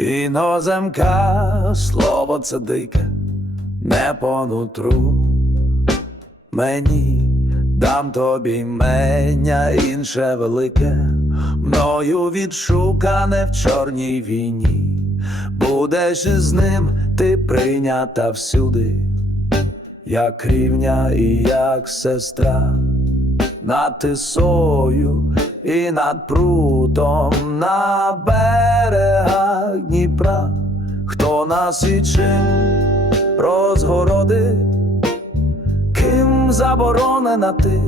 Іноземка, слово це дике, не по нутру. Мені дам тобі імення інше велике, мною відшукане в чорній війні. Будеш із ним ти прийнята всюди, як рівня і як сестра, над тисою і над прутом на берегах Дніпра, хто нас і чим розгороди, ким заборонена ти,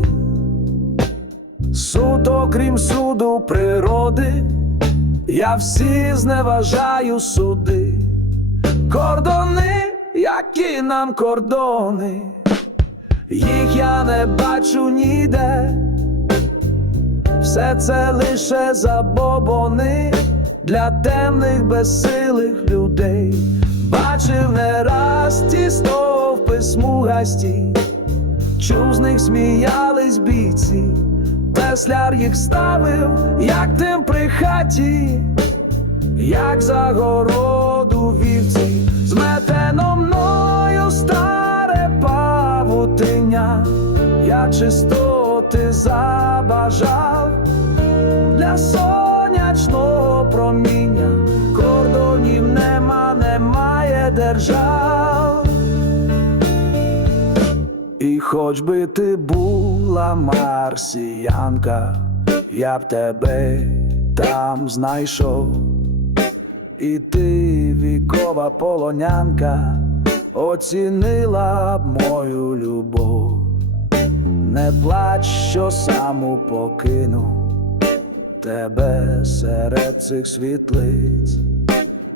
суто крім суду природи, я всі зневажаю суди, кордони, які нам кордони, їх я не бачу ніде. Все це лише забобони для темних безсилих людей. Бачив не раз ті стовпи смугасті, чув з них сміялись бійці, Тесляр їх ставив, як тим при хаті, як загороду вівці, зметено мною старе павутиння, я чистоти забажав для сонячного держав. І хоч би ти була марсіянка, я б тебе там знайшов. І ти, вікова полонянка, оцінила б мою любов. Не плач, що саму покину тебе серед цих світлиць,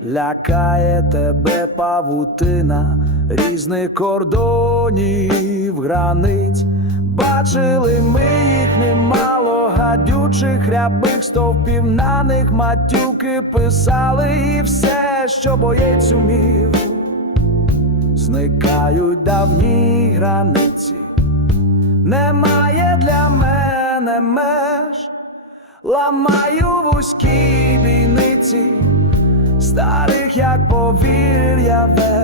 лякає тебе павутина різних кордонів, границь. Бачили ми їх немало гадючих рябих стовпів, на них матюки писали, і все, що боєць умів, зникають давні границі. Немає для мене меж, ламаю вузькі бійниці, στα ρίχια κοβίρια βέβαια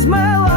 Smile.